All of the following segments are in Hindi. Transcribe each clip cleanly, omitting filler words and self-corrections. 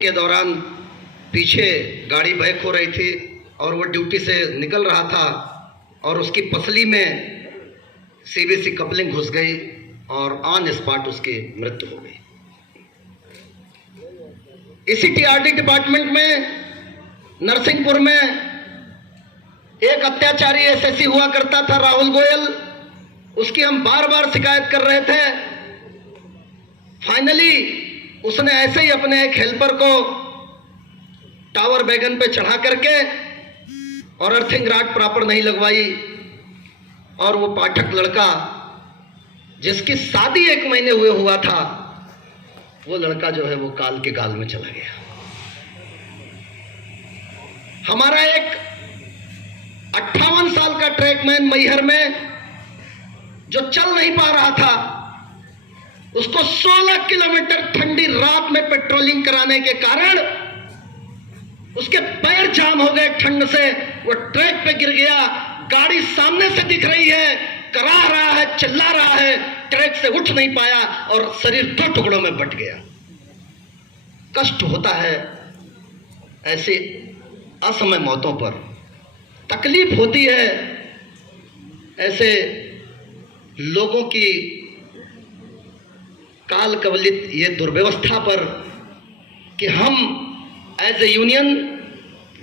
के दौरान पीछे गाड़ी बैक हो रही थी और वो ड्यूटी से निकल रहा था और उसकी पसली में सीबीसी कपलिंग घुस गई और ऑन स्पॉट उसकी मृत्यु हो गई। इसी टीआरडी डिपार्टमेंट में नरसिंहपुर में एक अत्याचारी एसएससी हुआ करता था राहुल गोयल, उसकी हम बार बार शिकायत कर रहे थे। फाइनली उसने ऐसे ही अपने एक हेल्पर को टावर बैगन पे चढ़ा करके और अर्थिंग राड प्रॉपर नहीं लगवाई और वो पाठक लड़का जिसकी शादी 1 महीने हुए हुआ था, वो लड़का जो है वो काल के गाल में चला गया। हमारा एक 58 साल का ट्रैकमैन मैहर में जो चल नहीं पा रहा था, उसको 16 किलोमीटर ठंडी रात में पेट्रोलिंग कराने के कारण उसके पैर जाम हो गए ठंड से, वो ट्रैक पे गिर गया। गाड़ी सामने से दिख रही है, करा रहा है, चिल्ला रहा है, ट्रैक से उठ नहीं पाया और शरीर 2 टुकड़ों में बट गया। कष्ट होता है ऐसी असमय मौतों पर, तकलीफ होती है ऐसे लोगों की काल कवलित ये दुर्व्यवस्था पर कि हम एज ए यूनियन,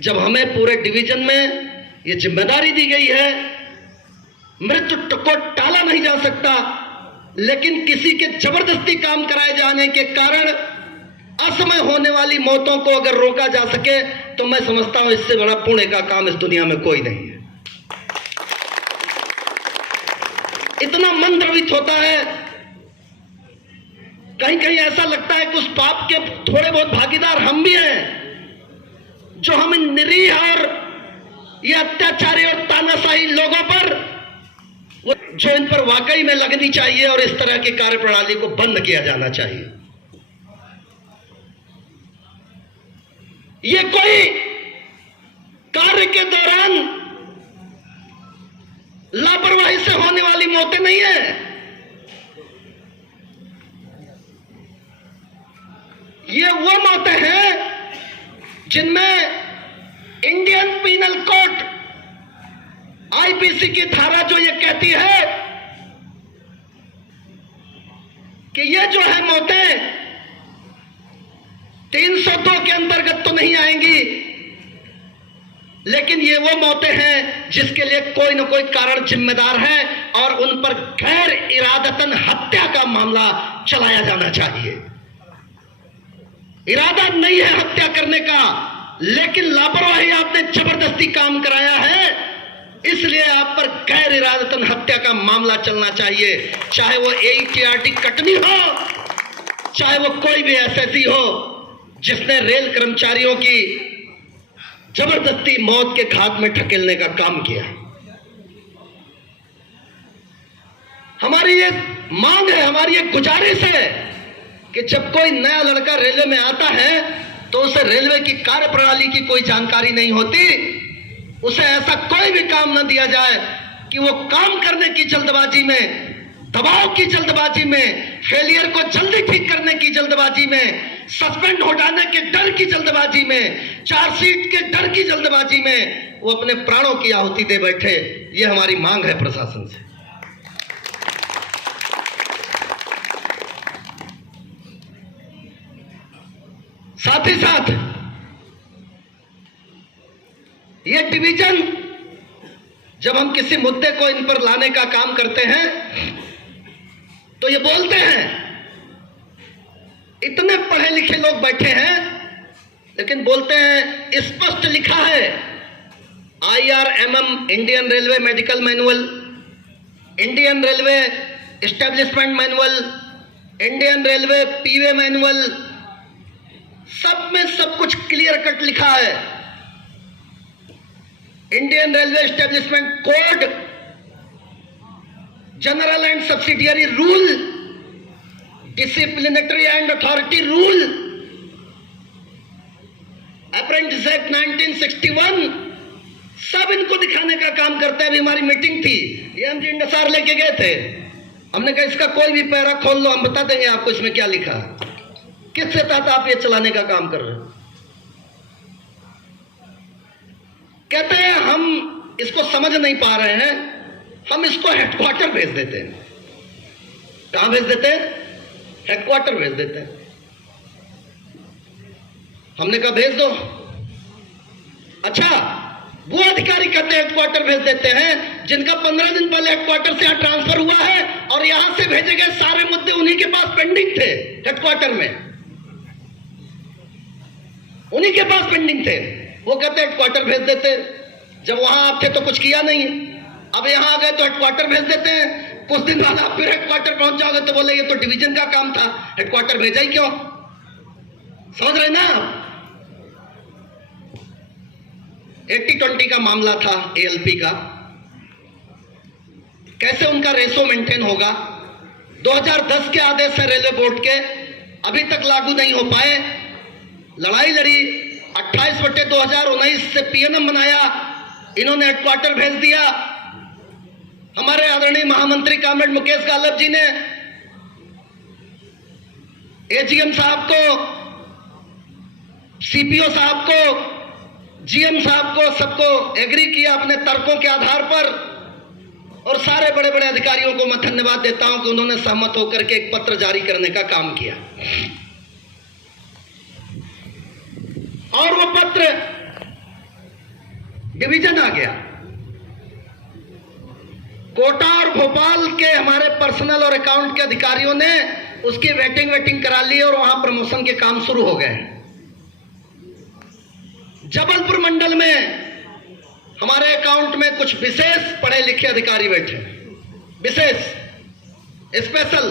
जब हमें पूरे डिवीजन में ये जिम्मेदारी दी गई है, मृत्यु को टाला नहीं जा सकता, लेकिन किसी के जबरदस्ती काम कराए जाने के कारण असमय होने वाली मौतों को अगर रोका जा सके तो मैं समझता हूं इससे बड़ा पुण्य का काम इस दुनिया में कोई नहीं है। इतना मन द्रवित होता है, कहीं कहीं ऐसा लगता है कि उस पाप के थोड़े बहुत भागीदार हम भी हैं, जो हम इन निरीह और ये अत्याचारी और तानाशाही लोगों पर, वो जो इन पर वाकई में लगनी चाहिए और इस तरह की कार्यप्रणाली को बंद किया जाना चाहिए। ये कोई कार्य के दौरान लापरवाही से होने वाली मौतें नहीं है। ये वो मौतें हैं जिनमें इंडियन पीनल कोड आईपीसी की धारा जो ये कहती है कि ये जो है मौतें 302 के अंतर्गत तो नहीं आएंगी, लेकिन ये वो मौतें हैं जिसके लिए कोई ना कोई कारण जिम्मेदार है और उन पर गैर इरादतन हत्या का मामला चलाया जाना चाहिए। इरादा नहीं है हत्या करने का, लेकिन लापरवाही, आपने जबरदस्ती काम कराया है, इसलिए आप पर गैर इरादतन हत्या का मामला चलना चाहिए। चाहे वो एईटीआरटी कटनी हो, चाहे वो कोई भी एसएससी हो जिसने रेल कर्मचारियों की जबरदस्ती मौत के घाट में ढकेलने का काम किया। हमारी ये मांग है, हमारी ये गुजारिश है कि जब कोई नया लड़का रेलवे में आता है तो उसे रेलवे की कार्यप्रणाली की कोई जानकारी नहीं होती, उसे ऐसा कोई भी काम न दिया जाए कि वो काम करने की जल्दबाजी में, दबाव की जल्दबाजी में, फेलियर को जल्दी ठीक करने की जल्दबाजी में, सस्पेंड हो जाने के डर की जल्दबाजी में, चार्जशीट के डर की जल्दबाजी में वो अपने प्राणों की आहुति दे बैठे। ये हमारी मांग है प्रशासन से। साथ ही साथ ये डिवीजन, जब हम किसी मुद्दे को इन पर लाने का काम करते हैं तो ये बोलते हैं, इतने पढ़े लिखे लोग बैठे हैं लेकिन बोलते हैं स्पष्ट लिखा है IRMM Indian railway medical manual, Indian railway establishment manual, Indian railway P way manual, सब में सब कुछ क्लियर कट लिखा है। Indian railway establishment code, general and subsidiary rule, disciplinary and authority rule, apprentice act 1961, सब इनको दिखाने का काम करते हैं। अभी हमारी मीटिंग थी, ये हम इंडसार लेके गए थे, हमने कहा इसका कोई भी पैरा खोल लो, हम बता देंगे आपको इसमें क्या लिखा है। किसके तहत आप ये चलाने का काम कर रहे हो? कहते हैं हम इसको समझ नहीं पा रहे हैं, हम इसको हेडक्वार्टर भेज देते हैं। कहां भेज देते हैं? हेडक्वार्टर भेज देते हैं। हमने कहा भेज दो। अच्छा, वो अधिकारी कहते हैं हेडक्वार्टर भेज देते हैं जिनका 15 दिन पहले हेडक्वार्टर से यहां ट्रांसफर हुआ है और यहां से भेजे गए सारे मुद्दे उन्हीं के पास पेंडिंग थे। हेडक्वार्टर में उन्हीं के पास पेंडिंग थे। वो कहते हैं हेडक्वार्टर भेज देते। जब वहां आप थे तो कुछ किया नहीं, अब यहां आ गए तो हेडक्वार्टर भेज देते हैं। कुछ दिन बाद आप फिर हेडक्वार्टर पहुंच जाओगे तो बोले ये तो डिवीजन का काम था, हेडक्वार्टर भेजा ही क्यों? समझ रहे ना? 80-20 का मामला था एएलपी का, कैसे उनका रेशो मेंटेन होगा? 2010 के आदेश है रेलवे बोर्ड के, अभी तक लागू नहीं हो पाए। लड़ाई लड़ी, 28/2019 से पीएनएम बनाया, इन्होंने हेडक्वार्टर भेज दिया। हमारे आदरणीय महामंत्री कामरेड मुकेश गालब जी ने एजीएम साहब को, सीपीओ साहब को, जीएम साहब को, सबको एग्री किया अपने तर्कों के आधार पर। और सारे बड़े बड़े अधिकारियों को मैं धन्यवाद देता हूं कि उन्होंने सहमत होकर के एक पत्र जारी करने का काम किया। और वो पत्र डिवीजन आ गया। कोटा और भोपाल के हमारे पर्सनल और अकाउंट के अधिकारियों ने उसकी वेटिंग करा ली और वहां प्रमोशन के काम शुरू हो गए। जबलपुर मंडल में हमारे अकाउंट में कुछ विशेष पढ़े लिखे अधिकारी बैठे, विशेष स्पेशल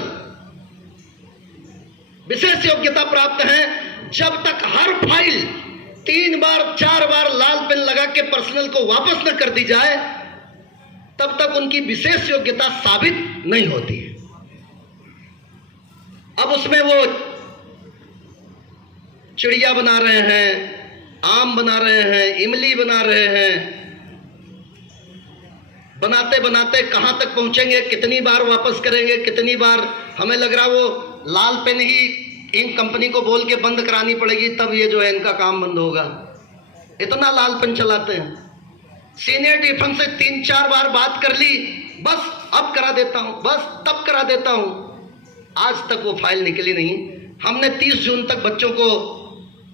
विशेष योग्यता प्राप्त हैं। जब तक हर फाइल 3 बार 4 बार लाल पेन लगा के पर्सनल को वापस न कर दी जाए, तब तक उनकी विशेष योग्यता साबित नहीं होती है। अब उसमें वो चिड़िया बना रहे हैं, आम बना रहे हैं, इमली बना रहे हैं। बनाते बनाते कहां तक पहुंचेंगे, कितनी बार वापस करेंगे, कितनी बार? हमें लग रहा वो लाल पेन ही इन कंपनी को बोल के बंद करानी पड़ेगी, तब ये जो है इनका काम बंद होगा। इतना लाल पेन चलाते हैं। सीनियर डीएफएम से 3-4 बार बात कर ली, बस अब करा देता हूं, बस तब करा देता हूं। आज तक वो फाइल निकली नहीं। हमने 30 जून तक बच्चों को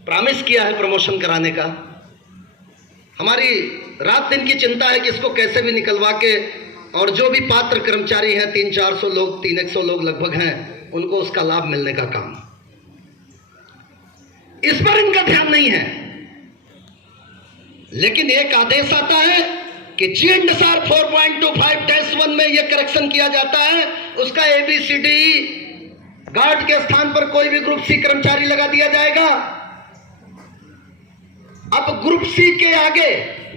प्रॉमिस किया है प्रमोशन कराने का। हमारी रात दिन की चिंता है कि इसको कैसे भी निकलवा के, और जो भी पात्र कर्मचारी हैं 300-400 लोग, 300 लोग लगभग हैं, उनको उसका लाभ मिलने का काम। इस पर इनका ध्यान नहीं है। लेकिन एक आदेश आता है कि GNSR 4.25-1 में यह करेक्शन किया जाता है, उसका ABCD गार्ड के स्थान पर कोई भी ग्रुप सी कर्मचारी लगा दिया जाएगा। अब ग्रुप सी के आगे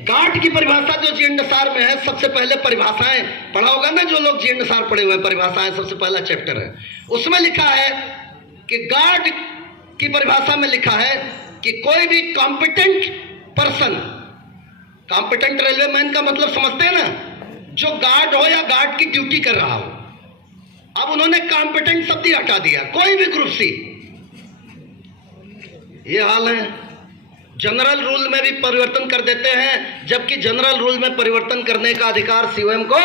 गार्ड की परिभाषा जो GNSR में है, सबसे पहले परिभाषाएं पढ़ा होगा ना जो लोग GNSR पढ़े हुए हैं, परिभाषाएं सबसे पहला चैप्टर है, उसमें लिखा है कि गार्ड की परिभाषा में लिखा है कि कोई भी competent person, competent railway man का मतलब समझते हैं ना, जो गार्ड हो या गार्ड की ड्यूटी कर रहा हो। अब उन्होंने कॉम्पिटेंट शब्द ही हटा दिया, कोई भी ग्रुप सी। ये हाल है। जनरल रूल में भी परिवर्तन कर देते हैं, जबकि जनरल रूल में परिवर्तन करने का अधिकार COM को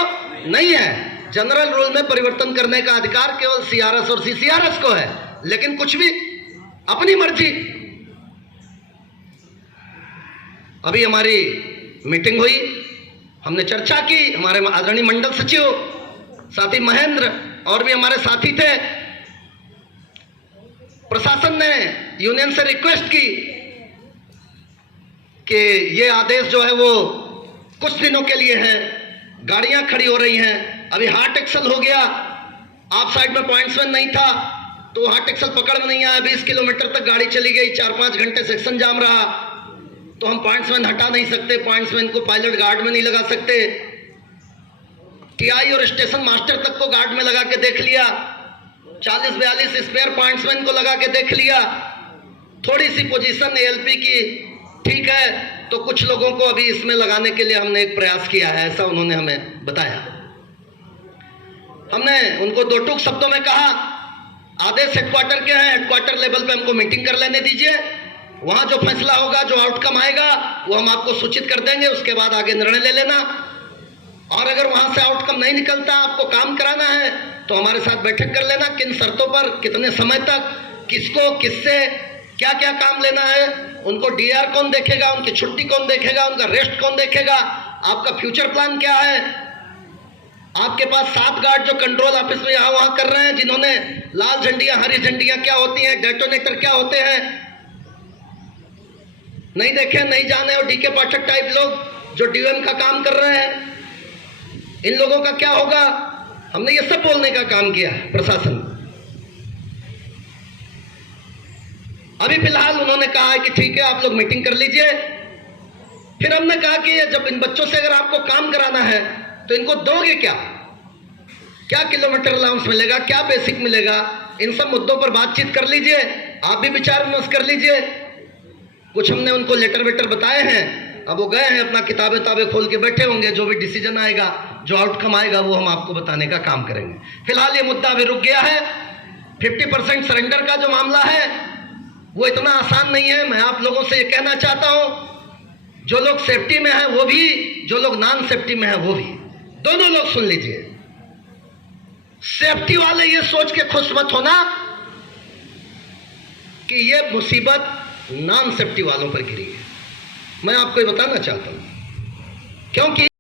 नहीं है। जनरल रूल में परिवर्तन करने का अधिकार केवल CRS और CCRS को है, लेकिन कुछ भी अपनी मर्जी। अभी हमारी मीटिंग हुई, हमने चर्चा की, हमारे आदरणीय मंडल सचिव साथी महेंद्र और भी हमारे साथी थे। प्रशासन ने यूनियन से रिक्वेस्ट की कि ये आदेश जो है वो कुछ दिनों के लिए है, गाड़ियां खड़ी हो रही हैं। अभी हार्ट एक्सल हो गया, आप साइड में पॉइंट्समैन नहीं था तो हार्ट एक्सल पकड़ में नहीं आया, 20 किलोमीटर तक गाड़ी चली गई, 4-5 घंटे सेक्शन जाम रहा, तो हम पॉइंट्समैन हटा नहीं सकते, पॉइंट्समैन को पायलट गार्ड में नहीं लगा सकते। TI और स्टेशन मास्टर तक को गार्ड में लगा के देख लिया, 40-42 स्पेयर पॉइंट्समैन को लगा के देख लिया। थोड़ी सी पोजीशन ALP की ठीक है, तो कुछ लोगों को अभी इसमें लगाने के लिए हमने एक प्रयास किया है, ऐसा उन्होंने हमें बताया। हमने उनको 2 टूक शब्दों में कहा आदेश हेडक्वार्टर के हैं, हेडक्वार्टर लेवल पे हमको मीटिंग कर लेने दीजिए। वहां जो फैसला होगा, जो आउटकम आएगा, वो हम आपको सूचित कर देंगे। उसके बाद आगे निर्णय ले लेना। और अगर वहां से आउटकम नहीं निकलता, आपको काम कराना है, तो हमारे साथ बैठक कर लेना। किन शर्तों पर, कितने समय तक, किसको, किससे क्या क्या काम लेना है, उनको डीआर कौन देखेगा, उनकी छुट्टी कौन देखेगा, उनका रेस्ट कौन देखेगा, आपका फ्यूचर प्लान क्या है। आपके पास 7 गार्ड जो कंट्रोल ऑफिस में यहां वहां कर रहे हैं, जिन्होंने लाल झंडियां, हरी झंडियां क्या होती हैं, डेटोनेटर क्या होते हैं, नहीं देखे, नहीं जाने, और डीके पाठक टाइप लोग जो डीएम का काम कर रहे हैं, इन लोगों का क्या होगा। हमने ये सब बोलने का काम किया प्रशासन। अभी फिलहाल उन्होंने कहा है कि ठीक है, आप लोग मीटिंग कर लीजिए। फिर हमने कहा कि जब इन बच्चों से अगर आपको काम कराना है, तो इनको दोगे क्या, क्या किलोमीटर अलाउंस मिलेगा, क्या बेसिक मिलेगा, इन सब मुद्दों पर बातचीत कर लीजिए। आप भी विचार विमर्श कर लीजिए। कुछ हमने उनको लेटर वेटर बताए हैं, अब वो गए हैं, अपना किताबें ताबें खोल के बैठे होंगे। जो भी डिसीजन आएगा, जो आउटकम आएगा, वो हम आपको बताने का काम करेंगे। फिलहाल ये मुद्दा अभी रुक गया है। 50% सरेंडर का जो मामला है, वो इतना आसान नहीं है। मैं आप लोगों से ये कहना चाहता हूं, जो लोग सेफ्टी में हैं वो भी, जो लोग नॉन सेफ्टी में हैं वो भी, दोनों लोग सुन लीजिए। सेफ्टी वाले ये सोच के खुश मत होना कि ये मुसीबत नॉन सेफ्टी वालों पर गिरी है। मैं आपको ये बताना चाहता हूं, क्योंकि